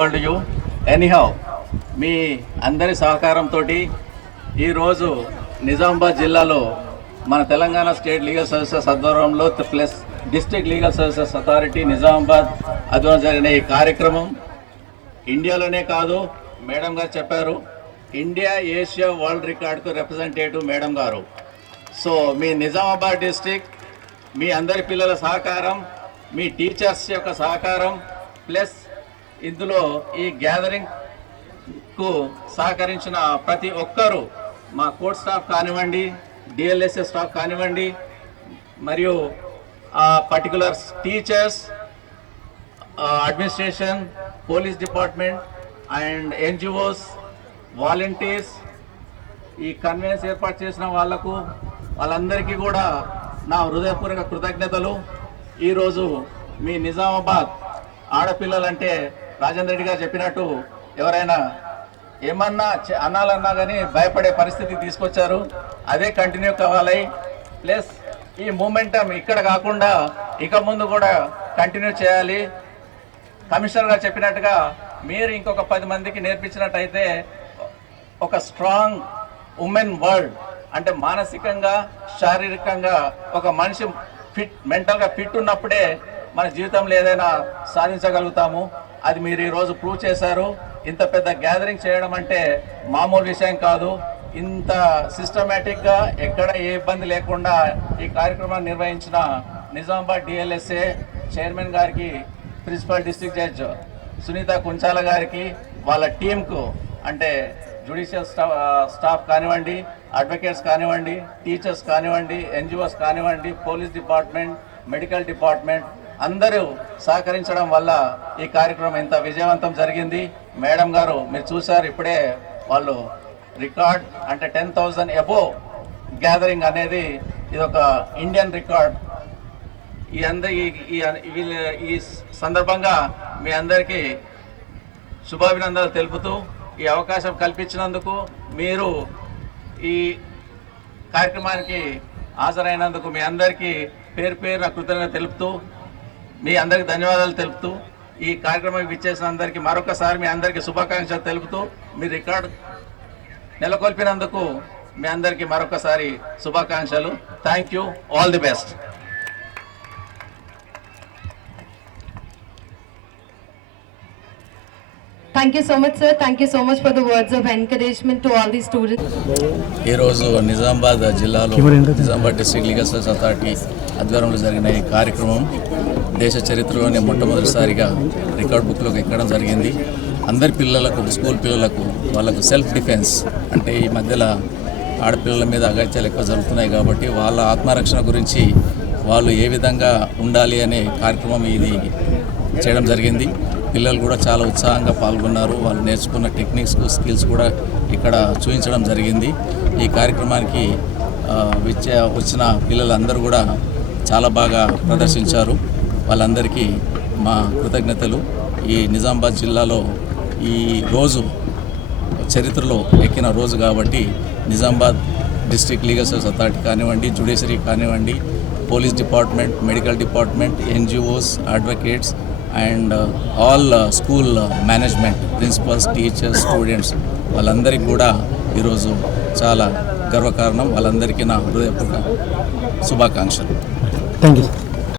To you anyhow మీ అందరి సహకారంతో ఈరోజు నిజామాబాద్ జిల్లాలో మన తెలంగాణ స్టేట్ లీగల్ సర్వీసెస్ ఆధ్వర్యంలో plus district legal services authority Nizamabad ఆధ్వర్యంలో జరిగిన ఈ కార్యక్రమం ఇండియాలోనే కాదు మేడం గారు చెప్పారు ఇండియా ఏషియా వరల్డ్ రికార్డ్కు రిప్రజెంటేటివ్ మేడం గారు. సో మీ నిజామాబాద్ డిస్టిక్ మీ అందరి పిల్లల సహకారం మీ టీచర్స్ యొక్క సహకారం ప్లస్ ఇందులో ఈ గ్యాదరింగ్కు సహకరించిన ప్రతి ఒక్కరూ మా కోర్ట్ స్టాఫ్ కానివ్వండి డిఎల్ఎస్ఎస్ స్టాఫ్ కానివ్వండి మరియు particular teachers administration police department and NGOs volunteers ఈ కన్వెన్స్ ఏర్పాటు చేసిన వాళ్ళకు వాళ్ళందరికీ కూడా నా హృదయపూర్వక కృతజ్ఞతలు. ఈరోజు మీ నిజామాబాద్ ఆడపిల్లలంటే రాజేంద్ర రెడ్డి గారు చెప్పినట్టు ఎవరైనా ఏమన్నా అన్నాలన్నా అనాలన్నా కానీ భయపడే పరిస్థితి తీసుకొచ్చారు. అదే కంటిన్యూ కావాలి. ప్లస్ ఈ మూమెంటం ఇక్కడ కాకుండా ఇక ముందు కూడా కంటిన్యూ చేయాలి. కమిషనర్ గారు చెప్పినట్టుగా మీరు ఇంకొక పది మందికి నేర్పించినట్టయితే ఒక స్ట్రాంగ్ ఉమెన్ వరల్డ్ అంటే మానసికంగా శారీరకంగా ఒక మనిషి ఫిట్ మెంటల్గా ఫిట్ ఉన్నప్పుడే మన జీవితంలో ఏదైనా సాధించగలుగుతాము. అది మీరు ఈరోజు ప్రూవ్ చేశారు. ఇంత పెద్ద గ్యాదరింగ్ చేయడం అంటే మామూలు విషయం కాదు. ఇంత సిస్టమేటిక్గా ఎక్కడ ఏ ఇబ్బంది లేకుండా ఈ కార్యక్రమాన్ని నిర్వహించిన నిజామాబాద్ డిఎల్ఎస్ఏ చైర్మన్ గారికి principal district judge Sunitha Kunchala గారికి వాళ్ళ టీంకు అంటే జ్యుడిషియల్ స్టా స్టాఫ్ కానివ్వండి అడ్వకేట్స్ కానివ్వండి టీచర్స్ కానివ్వండి ఎన్జిఓస్ కానివ్వండి పోలీస్ డిపార్ట్మెంట్ మెడికల్ డిపార్ట్మెంట్ అందరూ సహకరించడం వల్ల ఈ కార్యక్రమం ఇంత విజయవంతం జరిగింది. మేడం గారు మీరు చూసారు ఇప్పుడే వాళ్ళు రికార్డ్ అంటే టెన్ థౌజండ్ అబోవ్ గ్యాదరింగ్ అనేది ఇది ఒక ఇండియన్ రికార్డ్. ఈ అందరి ఈ- ఈ సందర్భంగా మీ అందరికీ శుభాభినందనలు తెలుపుతూ ఈ అవకాశం కల్పించినందుకు మీరు ఈ కార్యక్రమానికి హాజరైనందుకు మీ అందరికీ పేరు పేరు కృతజ్ఞత తెలుపుతూ మీ అందరికి ధన్యవాదాలు తెలుపుతూ ఈ కార్యక్రమానికి విచ్చేసిన అందరికీ మరొకసారి మీ అందరికీ శుభాకాంక్షలు తెలుపుతూ మీ రికార్డ్ నెలకొల్పినందుకు మీ అందరికీ మరొకసారి శుభాకాంక్షలు. Thank you all the best Thank you so much, sir. Thank you so much for the words of encouragement to all the students. ఈరోజు నిజామాబాద్ జిల్లాలో Nizamabad district legal service authority ఆధ్వర్యంలో జరిగిన ఈ కార్యక్రమం. దేశ చరిత్రలోనే మొట్టమొదటిసారిగా రికార్డ్ బుక్లోకి ఎక్కడం జరిగింది. అందరి పిల్లలకు స్కూల్ పిల్లలకు వాళ్ళకు సెల్ఫ్ డిఫెన్స్ అంటే ఈ మధ్యలో ఆడపిల్లల మీద అగత్యాలు ఎక్కువ జరుగుతున్నాయి కాబట్టి వాళ్ళ ఆత్మరక్షణ గురించి వాళ్ళు ఏ విధంగా ఉండాలి అనే కార్యక్రమం ఇది చేయడం జరిగింది. పిల్లలు కూడా చాలా ఉత్సాహంగా పాల్గొన్నారు. వాళ్ళు నేర్చుకున్న టెక్నిక్స్ స్కిల్స్ కూడా ఇక్కడ చూపించడం జరిగింది. ఈ కార్యక్రమానికి ఆ, విచ్చే వచ్చిన పిల్లలందరూ కూడా చాలా బాగా ప్రదర్శించారు. వాళ్ళందరికీ మా కృతజ్ఞతలు. ఈ నిజామాబాద్ జిల్లాలో ఈ రోజు చరిత్రలో ఎక్కిన రోజు కాబట్టి Nizamabad district legal service authority కానివ్వండి జుడిషియరీ కానివ్వండి police department medical department NGOs advocates and all school management principals teachers students వాళ్ళందరికీ కూడా ఈరోజు చాలా గర్వకారణం. వాళ్ళందరికీ నా హృదయపూర్వక శుభాకాంక్షలు. Thank you